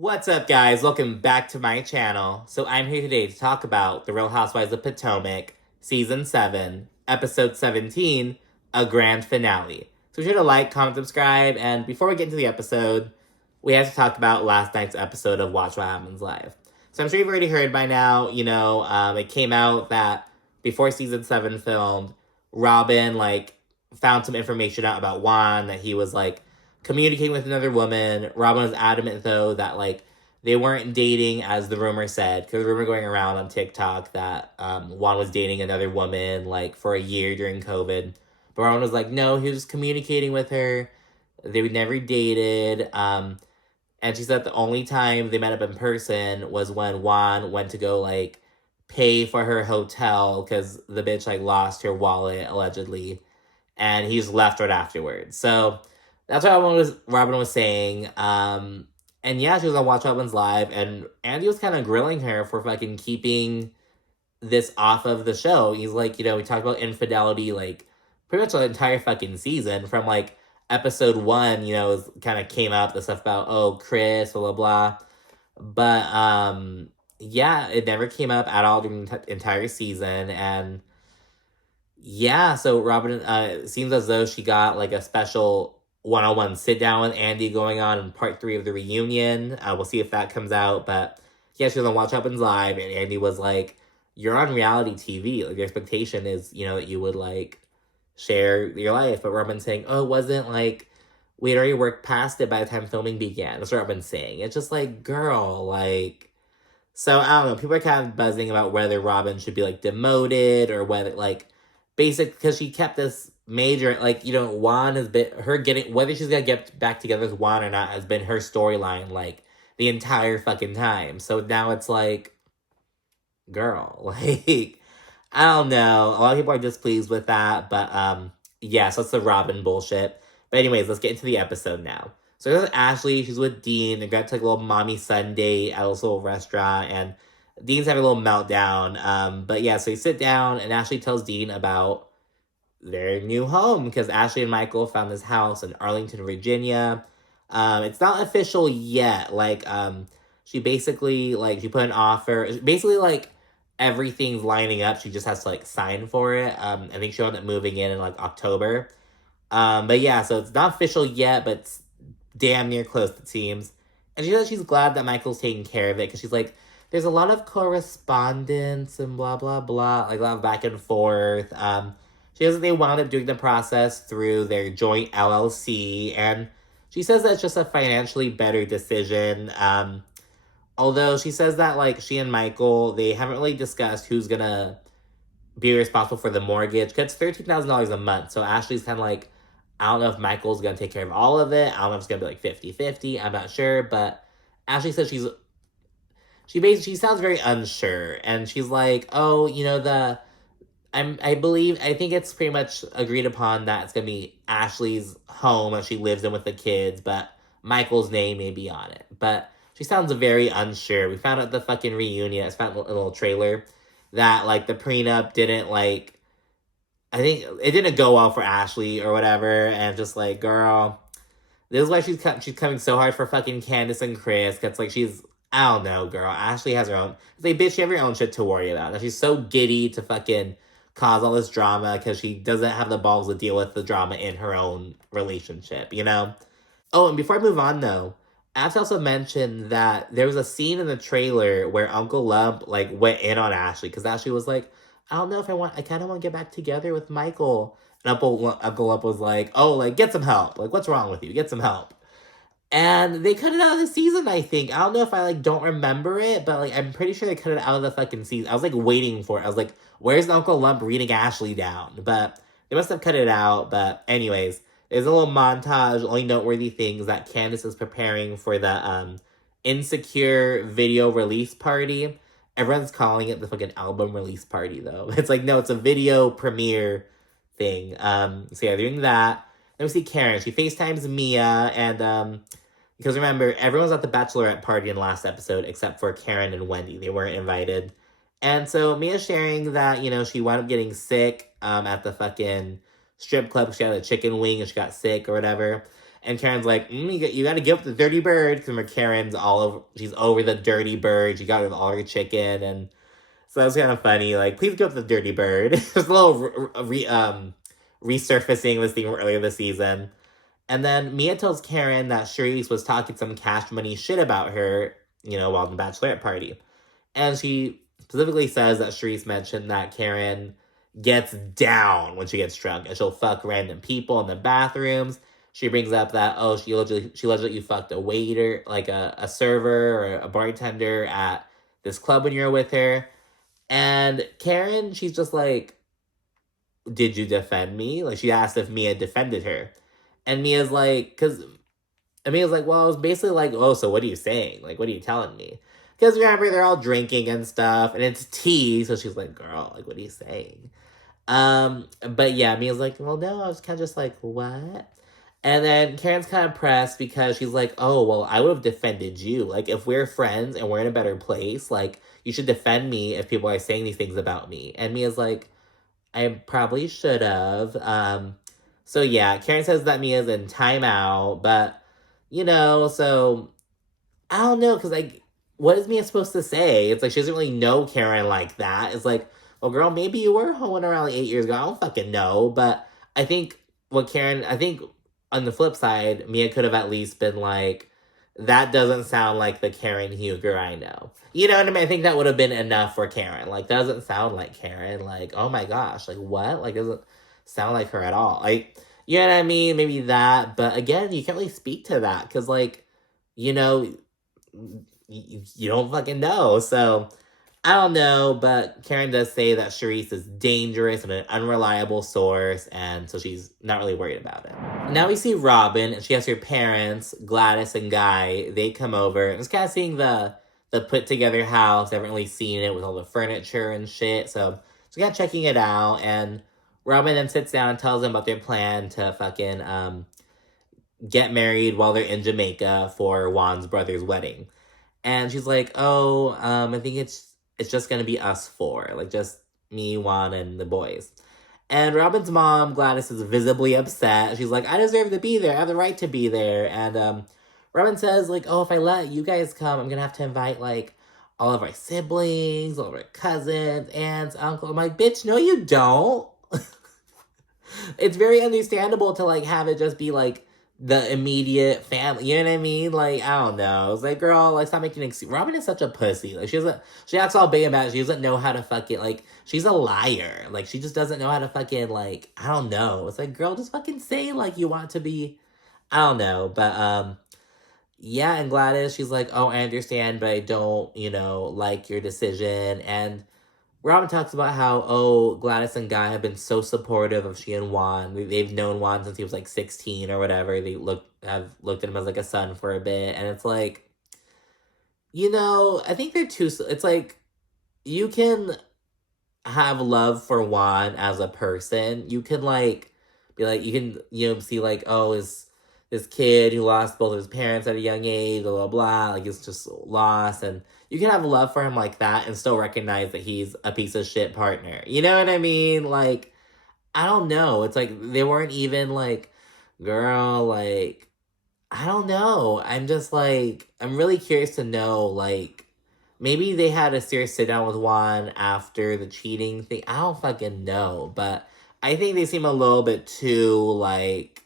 What's up, guys? Welcome back to my channel. So I'm here today to talk about The Real Housewives of Potomac, Season 7, Episode 17, a grand finale. So be sure to like, comment, subscribe, and before we get into the episode, we have to talk about last night's episode of Watch What Happens Live. So I'm sure you've already heard by now, it came out that before Season 7 filmed, Robyn, found some information out about Juan, that he was, communicating with another woman. Robyn was adamant, though, that, they weren't dating as the rumor said, because the rumor going around on TikTok that Juan was dating another woman, for a year during COVID. But Robyn was like, no, he was just communicating with her. They never dated. And she said the only time they met up in person was when Juan went to go, pay for her hotel because the bitch, lost her wallet, allegedly. And he just left right afterwards. So that's what Robyn was saying. And yeah, she was on Watch What Happens Live, and Andy was kind of grilling her for fucking keeping this off of the show. He's like, we talked about infidelity, pretty much the entire fucking season. From, episode 1, it kind of came up, the stuff about, oh, Chris, blah, blah, blah. But, yeah, it never came up at all during the entire season, and yeah, so Robyn, it seems as though she got, a special one-on-one sit-down with Andy going on in part 3 of the reunion. We'll see if that comes out, but yeah, she was on Watch What Happens Live, and Andy was like, you're on reality TV, your expectation is, that you would, share your life, but Robyn's saying, oh, it wasn't, we'd already worked past it by the time filming began. That's what Robyn's saying. It's just girl, so I don't know, people are kind of buzzing about whether Robyn should be, demoted, or whether, because she kept this major, Juan has been, whether she's gonna get back together with Juan or not has been her storyline, the entire fucking time. So now it's girl, I don't know. A lot of people are displeased with that, but, yeah, so it's the Robyn bullshit. But anyways, let's get into the episode now. So there's Ashley, she's with Dean, they're going to take a little mommy-son date at a little restaurant, and Dean's having a little meltdown. But yeah, so they sit down, and Ashley tells Dean about their new home, because Ashley and Michael found this house in Arlington, Virginia. It's not official yet. She basically, she put an offer. Basically, everything's lining up. She just has to, sign for it. I think she'll end up moving in October. But yeah, so it's not official yet, but it's damn near close, it seems. And she says she's glad that Michael's taking care of it, because she's like, there's a lot of correspondence and blah, blah, blah, a lot of back and forth. She says that they wound up doing the process through their joint LLC, and she says that's just a financially better decision. Although she says that, she and Michael, they haven't really discussed who's gonna be responsible for the mortgage, because it's $13,000 a month, so Ashley's kind of I don't know if Michael's gonna take care of all of it. I don't know if it's gonna be 50-50. I'm not sure, but Ashley says she sounds very unsure, and she's like, oh, I think it's pretty much agreed upon that it's gonna be Ashley's home that she lives in with the kids, but Michael's name may be on it. But she sounds very unsure. We found out the fucking reunion. I found a little trailer that the prenup didn't I think it didn't go well for Ashley or whatever, and just girl, this is why she's coming so hard for fucking Candiace and Chris, because she's, I don't know, girl, Ashley has her own, bitch, you have your own shit to worry about. Now she's so giddy to fucking cause all this drama because she doesn't have the balls to deal with the drama in her own relationship, Oh, and before I move on, though, I have to also mention that there was a scene in the trailer where Uncle Lump, went in on Ashley, because Ashley was like, I don't know if I kind of want to get back together with Michael. And Uncle Lump was like, oh, get some help. What's wrong with you? Get some help. And they cut it out of the season, I think. I don't know if I, don't remember it, but, I'm pretty sure they cut it out of the fucking season. I was, waiting for it. I was like, where's Uncle Lump reading Ashley down? But they must have cut it out. But anyways, there's a little montage. Only noteworthy things that Candiace is preparing for the Insecure video release party. Everyone's calling it the fucking album release party, though. It's no, it's a video premiere thing. So yeah, doing that. Then we see Karen. She FaceTimes Mia, and because remember, everyone's at the bachelorette party in the last episode except for Karen and Wendy. They weren't invited. And so Mia's sharing that, she wound up getting sick at the fucking strip club. She had a chicken wing and she got sick or whatever. And Karen's like, you got to give up the dirty bird. Because Karen's all over, she's over the dirty bird. She got rid of all her chicken. And so that was kind of funny. Like, please give up the dirty bird. There's a little resurfacing this thing earlier this season. And then Mia tells Karen that Charrisse was talking some cash money shit about her, while in the bachelorette party. And she specifically says that Charrisse mentioned that Karen gets down when she gets drunk. And she'll fuck random people in the bathrooms. She brings up that, she allegedly fucked a waiter, like a server or a bartender at this club when you were with her. And Karen, she's just like, did you defend me? Like, she asked if Mia defended her. And Mia's like, well, it was basically like, so what are you saying? Like, what are you telling me? Because remember, they're all drinking and stuff, and it's tea, so she's like, girl, like, what are you saying? But yeah, Mia's like, well, no, I was kind of just like, what? And then Karen's kind of pressed because she's like, oh, well, I would have defended you. Like, if we're friends and we're in a better place, like, you should defend me if people are saying these things about me. And Mia's like, I probably should have. So yeah, Karen says that Mia's in timeout, but, so, I don't know, because, like, what is Mia supposed to say? It's like, she doesn't really know Karen like that. It's like, well, girl, maybe you were hoeing around like 8 years ago. I don't fucking know, but I think on the flip side, Mia could have at least been like, that doesn't sound like the Karen Huger I know. You know what I mean? I think that would have been enough for Karen. Like, doesn't sound like Karen. Like, oh my gosh, like, what? Like, doesn't sound like her at all. Like, you know what I mean? Maybe that. But again, you can't really speak to that because, like, you don't fucking know. So, I don't know, but Karen does say that Charrisse is dangerous and an unreliable source, and so she's not really worried about it. Now we see Robyn, and she has her parents, Gladys and Guy. They come over, and it's kind of seeing the put-together house. They haven't really seen it with all the furniture and shit, so she's kind of checking it out, and Robyn then sits down and tells them about their plan to fucking get married while they're in Jamaica for Juan's brother's wedding. And she's like, I think it's just going to be us four. Like, just me, Juan, and the boys. And Robyn's mom, Gladys, is visibly upset. She's like, I deserve to be there. I have the right to be there. And Robyn says, like, if I let you guys come, I'm going to have to invite, like, all of our siblings, all of our cousins, aunts, uncles. I'm like, bitch, no, you don't. It's very understandable to, like, have it just be, like, the immediate family, you know what I mean? Like, I don't know. It's like, girl, like, stop making excuses. Robyn is such a pussy. Like, she acts all big about it. She doesn't know how to fucking, like, she's a liar. Like, she just doesn't know how to fucking, like, I don't know. It's like, girl, just fucking say, like, you want to be, I don't know. But, yeah, and Gladys, she's like, I understand, but I don't, like your decision. And Robyn talks about how, Gladys and Guy have been so supportive of she and Juan. They've known Juan since he was, like, 16 or whatever. They have looked at him as, like, a son for a bit. And it's like, I think they're too... It's like, you can have love for Juan as a person. You can, like, be like, you can, see, like, is this kid who lost both of his parents at a young age, blah, blah, blah. Like, it's just lost. And you can have love for him like that and still recognize that he's a piece of shit partner. You know what I mean? Like, I don't know. It's like, they weren't even like, girl, like, I don't know. I'm just like, I'm really curious to know, like, maybe they had a serious sit down with Juan after the cheating thing. I don't fucking know. But I think they seem a little bit too, like,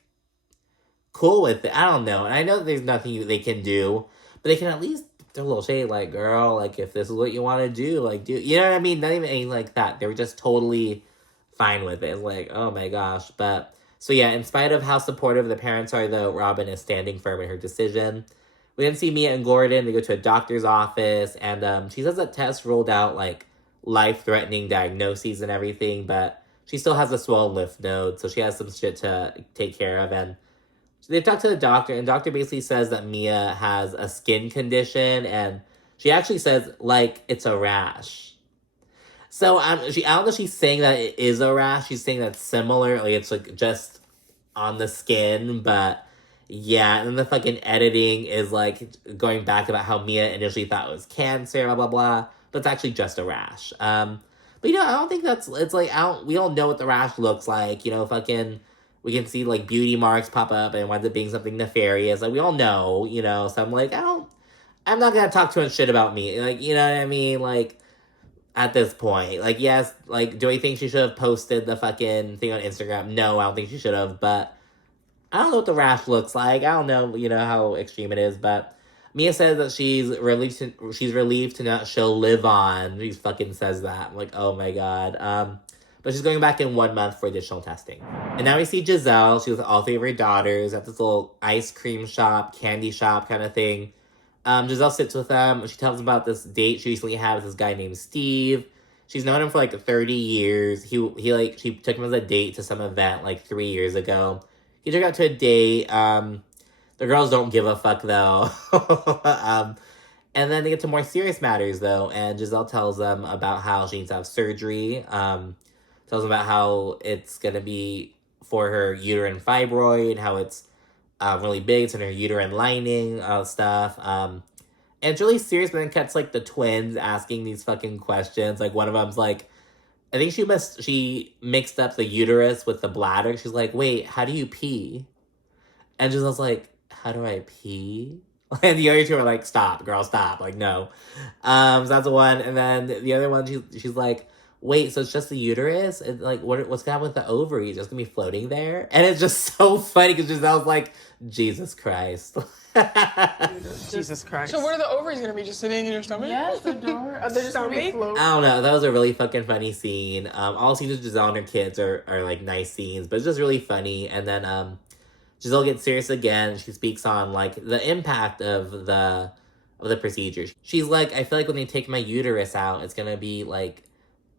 cool with it. I don't know. And I know that there's nothing they can do, but they can at least do a little shade, like, girl, like, if this is what you want to do, like, do, you know what I mean? Not even anything like that. They were just totally fine with it. It's like, oh my gosh. But, so yeah, in spite of how supportive the parents are, though, Robyn is standing firm in her decision. We then see Mia and Gordon. They go to a doctor's office, and she says that Tess ruled out, like, life-threatening diagnoses and everything, but she still has a swollen lymph node, so she has some shit to take care of. And so they talk to the doctor, and the doctor basically says that Mia has a skin condition, and she actually says, like, it's a rash. So I don't know if she's saying that it is a rash. She's saying that similar, like, it's, like, just on the skin, but yeah. And then the fucking editing is, like, going back about how Mia initially thought it was cancer, blah, blah, blah, but it's actually just a rash. But, I don't think it's, like, we all know what the rash looks like, fucking... we can see, like, beauty marks pop up and it winds up being something nefarious. Like, we all know, you know? So I'm like, I'm not gonna talk too much shit about me. Like, you know what I mean? Like, at this point. Like, yes, like, do I think she should have posted the fucking thing on Instagram? No, I don't think she should have, but I don't know what the rash looks like. I don't know, you know, how extreme it is, but Mia says that she's relieved to know she'll live on. She fucking says that. I'm like, oh my god. But she's going back in 1 month for additional testing. And now we see Gizelle. She was with all three of her daughters at this little ice cream shop, candy shop kind of thing. Gizelle sits with them. She tells them about this date she recently had with this guy named Steve. She's known him for like 30 years. She took him as a date to some event like 3 years ago. He took her out to a date. The girls don't give a fuck though. And then they get to more serious matters though. And Gizelle tells them about how she needs to have surgery. Tells them about how it's gonna be for her uterine fibroid, how it's really big. It's in her uterine lining, stuff. And it's really serious, but then cuts, like, the twins asking these fucking questions. Like, one of them's like, I think she mixed up the uterus with the bladder. She's like, wait, how do you pee? And Giselle's like, how do I pee? And the other two are like, stop, girl, stop. Like, no. So that's one. And then the other one, she's like, wait, so it's just the uterus? And like, what's gonna happen with the ovaries? It's gonna be floating there? And it's just so funny because Giselle's like, Jesus Christ. Jesus Christ. So what are the ovaries gonna be? Just sitting in your stomach? Yes, the door. Are they just gonna be floating? I don't know. That was a really fucking funny scene. All scenes with Gizelle and her kids are like nice scenes, but it's just really funny. And then Gizelle gets serious again. She speaks on like the impact of the procedure. She's like, I feel like when they take my uterus out, it's gonna be like,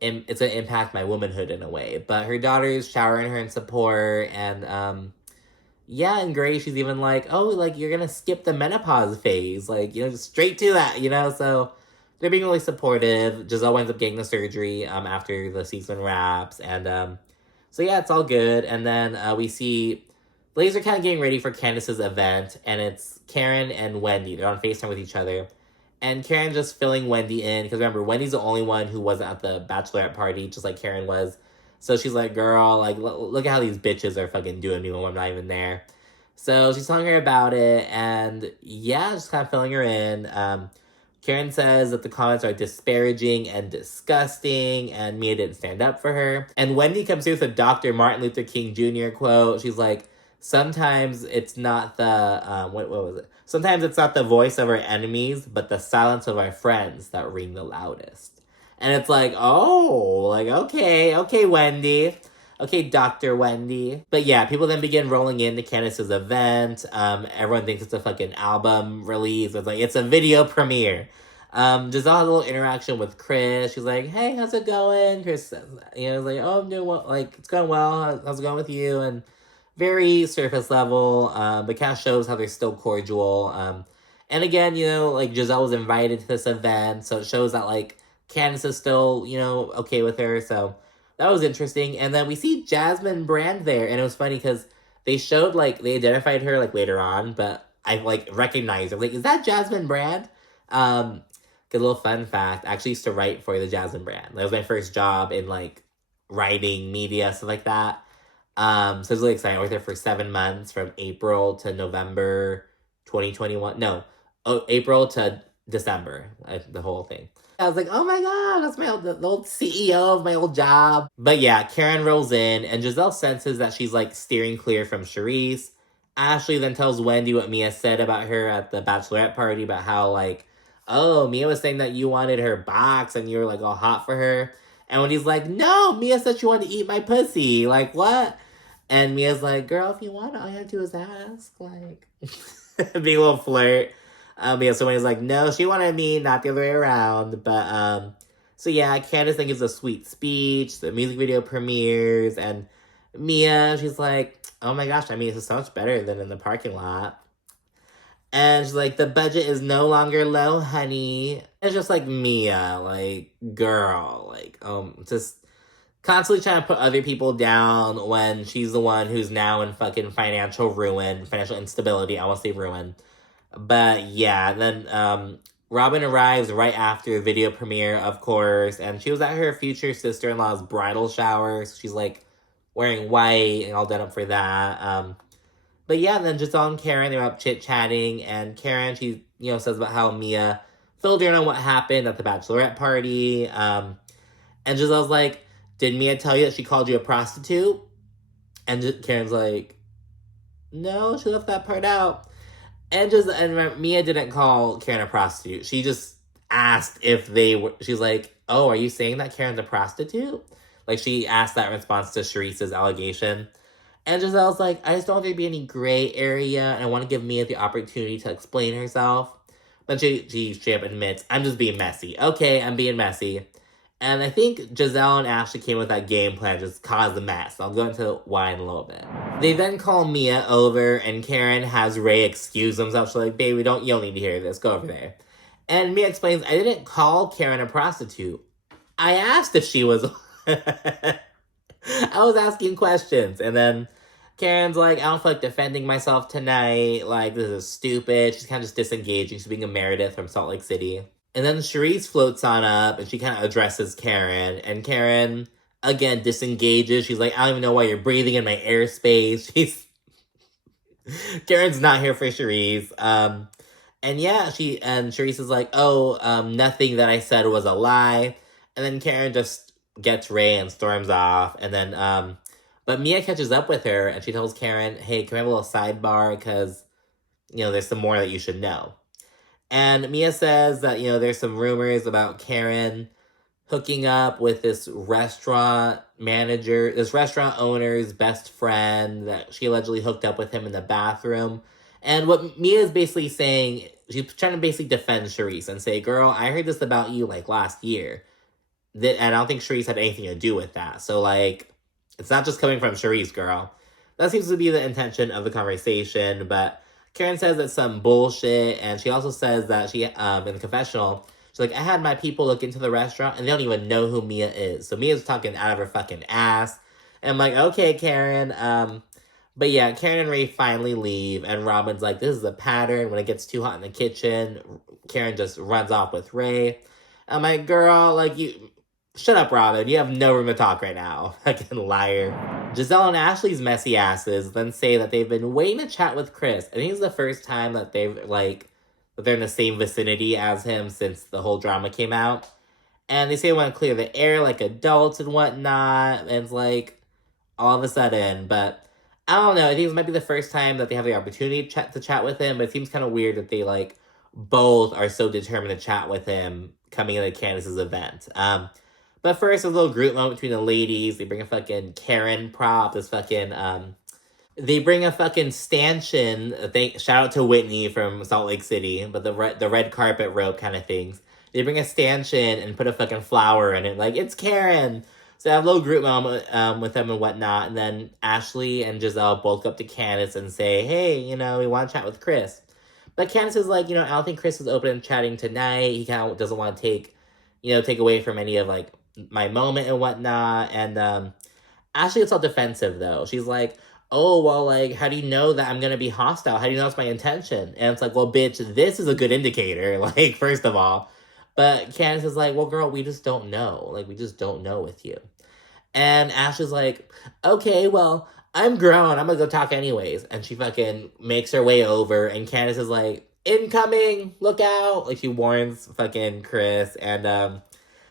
it's gonna impact my womanhood in a way. But her daughter's showering her in support, and yeah, and Gray, she's even like, oh, like, you're gonna skip the menopause phase, like, you know, just straight to that, you know? So they're being really supportive. Gizelle winds up getting the surgery after the season wraps, and so yeah, it's all good. And then we see ladies are kind of getting ready for Candiace's event, and it's Karen and Wendy. They're on FaceTime with each other. And Karen just filling Wendy in, because remember, Wendy's the only one who wasn't at the bachelorette party, just like Karen was. So she's like, girl, like, look at how these bitches are fucking doing me when I'm not even there. So she's telling her about it, and yeah, just kind of filling her in. Karen says that the comments are disparaging and disgusting, and Mia didn't stand up for her. And Wendy comes through with a Dr. Martin Luther King Jr. quote. She's like, sometimes it's not the, what was it? Sometimes it's not the voice of our enemies, but the silence of our friends that ring the loudest. And it's like, oh, like, okay, Wendy. Okay, Dr. Wendy. But yeah, people then begin rolling into Candiace's event. Everyone thinks it's a fucking album release. It's like, it's a video premiere. Giselle has a little interaction with Chris. She's like, hey, how's it going? Chris says, you know, like, oh, I'm doing well. Like, it's going well. How's it going with you? And very surface level, but kind of shows how they're still cordial. And again, you know, like, Giselle was invited to this event, so it shows that, like, Candiace is still, you know, okay with her, so that was interesting. And then we see Jasmine Brand there, and it was funny because they showed, like, they identified her, like, later on, but I, like, recognized her. Like, is that Jasmine Brand? Good little fun fact, I actually used to write for the Jasmine Brand. That was my first job in, like, writing, media, stuff like that. So I was really excited. I worked there for 7 months, from April to November 2021. No, April to December, the whole thing. I was like, oh my god, that's the old CEO of my old job. But yeah, Karen rolls in, and Giselle senses that she's, like, steering clear from Charrisse. Ashley then tells Wendy what Mia said about her at the bachelorette party, about how, like, oh, Mia was saying that you wanted her box, and you were, like, all hot for her. And Wendy's like, no, Mia said she wanted to eat my pussy. Like, what? And Mia's like, girl, if you want it, all you have to do is ask. Like, being a little flirt. Yeah, so Wendy's like, no, she wanted me, not the other way around. But, so yeah, Candiace then gives a sweet speech. The music video premieres. And Mia, she's like, oh my gosh, I mean, this is so much better than in the parking lot. And she's like, the budget is no longer low, honey. It's just like, Mia, like, girl, like, just constantly trying to put other people down when she's the one who's now in fucking financial ruin, financial instability. I won't say ruin. But yeah, then Robyn arrives right after the video premiere, of course, and she was at her future sister-in-law's bridal shower. So she's like wearing white and all done up for that. But yeah, then Gizelle and Karen, they're up chit-chatting, and Karen, she, says about how Mia filled her in on what happened at the bachelorette party. And Giselle's like, did Mia tell you that she called you a prostitute? And Karen's like, no, she left that part out. And Mia didn't call Karen a prostitute. She just asked if they were, she's like, oh, are you saying that Karen's a prostitute? Like, she asked that in response to Charrisse's allegation. And Giselle's like, I just don't want there to be any gray area, and I want to give Mia the opportunity to explain herself. But she straight up admits, I'm just being messy. Okay, I'm being messy. And I think Gizelle and Ashley came with that game plan, just cause a mess. I'll go into why in a little bit. They then call Mia over, and Karen has Ray excuse himself. She's like, baby, you don't need to hear this. Go over there. And Mia explains, I didn't call Karen a prostitute. I asked if she was... I was asking questions. And then Karen's like, I don't feel like defending myself tonight. Like, this is stupid. She's kind of just disengaging. She's being a Meredith from Salt Lake City. And then Charrisse floats on up, and she kind of addresses Karen. And Karen, again, disengages. She's like, I don't even know why you're breathing in my airspace. Karen's not here for Charrisse. And yeah, Charrisse is like, nothing that I said was a lie. And then Karen just gets Ray and storms off. And then, but Mia catches up with her, and she tells Karen, hey, can we have a little sidebar? Because, there's some more that you should know. And Mia says that, there's some rumors about Karen hooking up with this restaurant owner's best friend, that she allegedly hooked up with him in the bathroom. And what Mia is basically saying, she's trying to basically defend Charrisse and say, girl, I heard this about you, like, last year. And I don't think Charrisse had anything to do with that. So, like, it's not just coming from Charrisse, girl. That seems to be the intention of the conversation, but Karen says it's some bullshit, and she also says that she, in the confessional, she's like, I had my people look into the restaurant, and they don't even know who Mia is. So Mia's talking out of her fucking ass. And I'm like, okay, Karen. But yeah, Karen and Ray finally leave, and Robyn's like, this is a pattern. When it gets too hot in the kitchen, Karen just runs off with Ray. I'm like, girl, like, shut up, Robyn. You have no room to talk right now. Fucking liar. Gizelle and Ashley's messy asses then say that they've been waiting to chat with Chris. I think it's the first time that that they're in the same vicinity as him since the whole drama came out. And they say they want to clear the air like adults and whatnot. And it's like, all of a sudden. But I don't know. I think this might be the first time that they have the opportunity to chat with him. But it seems kind of weird that they, like, both are so determined to chat with him coming into Candiace's event. But first, a little group moment between the ladies. They bring a fucking Karen prop. They bring a fucking stanchion. Shout out to Whitney from Salt Lake City, but the red carpet rope kind of things. They bring a stanchion and put a fucking flower in it. Like, it's Karen. So I have a little group moment with them and whatnot. And then Ashley and Gizelle both go up to Candiace and say, hey, we want to chat with Chris. But Candiace is like, I don't think Chris is open to chatting tonight. He kind of doesn't want to take away from any of, like, my moment and whatnot. And Ashley gets all defensive, though. She's like, oh, well, like, how do you know that I'm gonna be hostile? How do you know it's my intention? And it's like, well, bitch, this is a good indicator, like, first of all. But Candiace is like, well, girl, we just don't know. Like, we just don't know with you. And Ashley's like, okay, well, I'm grown. I'm gonna go talk anyways. And she fucking makes her way over, and Candiace is like, incoming, look out. Like, she warns fucking Chris. And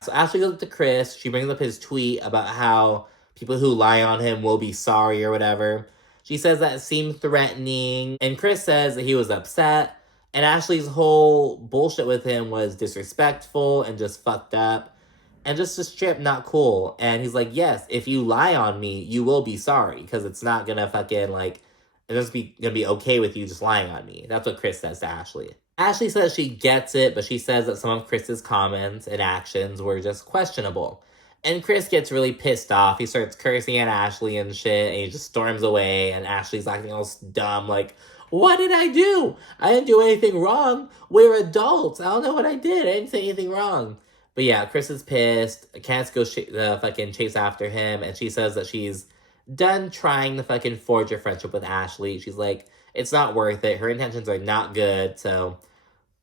so Ashley goes up to Chris. She brings up his tweet about how people who lie on him will be sorry or whatever. She says that it seemed threatening. And Chris says that he was upset. And Ashley's whole bullshit with him was disrespectful and just fucked up. And just straight up not cool. And he's like, yes, if you lie on me, you will be sorry. Because it's not gonna fucking, like, it's just gonna be okay with you just lying on me. That's what Chris says to Ashley. Ashley says she gets it, but she says that some of Chris's comments and actions were just questionable. And Chris gets really pissed off. He starts cursing at Ashley and shit, and he just storms away, and Ashley's acting all dumb, like, what did I do? I didn't do anything wrong. We're adults. I don't know what I did. I didn't say anything wrong. But yeah, Chris is pissed. Candiace goes fucking chase after him, and she says that she's done trying to fucking forge a friendship with Ashley. She's like, it's not worth it. Her intentions are not good, so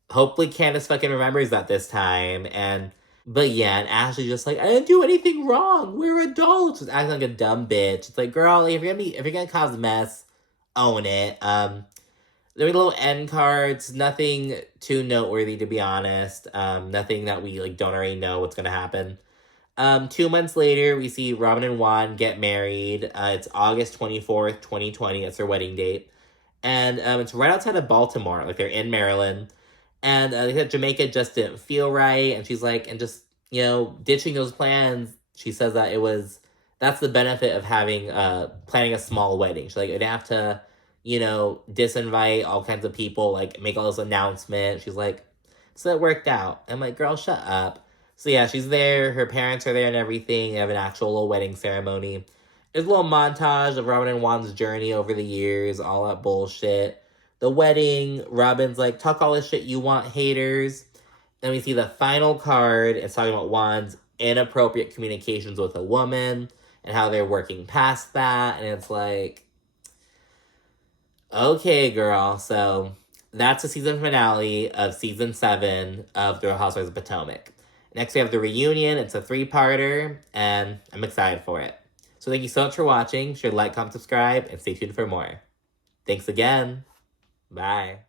hopefully Candiace fucking remembers that this time. But yeah, and Ashley's just like, I didn't do anything wrong. We're adults. Just acting like a dumb bitch. It's like, girl, if you're gonna cause a mess, own it. There were little end cards, nothing too noteworthy to be honest. Nothing that we like don't already know what's gonna happen. 2 months later, we see Robyn and Juan get married. It's August 24th, 2020. It's their wedding date. And it's right outside of Baltimore. Like, they're in Maryland. And they said Jamaica just didn't feel right. And she's like, and just, ditching those plans, she says that that's the benefit of having, planning a small wedding. She's like, I'd have to, disinvite all kinds of people, like, make all this announcement. She's like, so it worked out. I'm like, girl, shut up. So yeah, she's there, her parents are there and everything. They have an actual little wedding ceremony. There's a little montage of Robyn and Juan's journey over the years, all that bullshit. The wedding, Robyn's like, talk all this shit you want, haters. Then we see the final card. It's talking about Juan's inappropriate communications with a woman and how they're working past that. And it's like, okay, girl. So that's the season finale of season 7 of The Real Housewives of Potomac. Next, we have the reunion. It's a 3-parter, and I'm excited for it. So thank you so much for watching. Be sure to like, comment, subscribe, and stay tuned for more. Thanks again. Bye.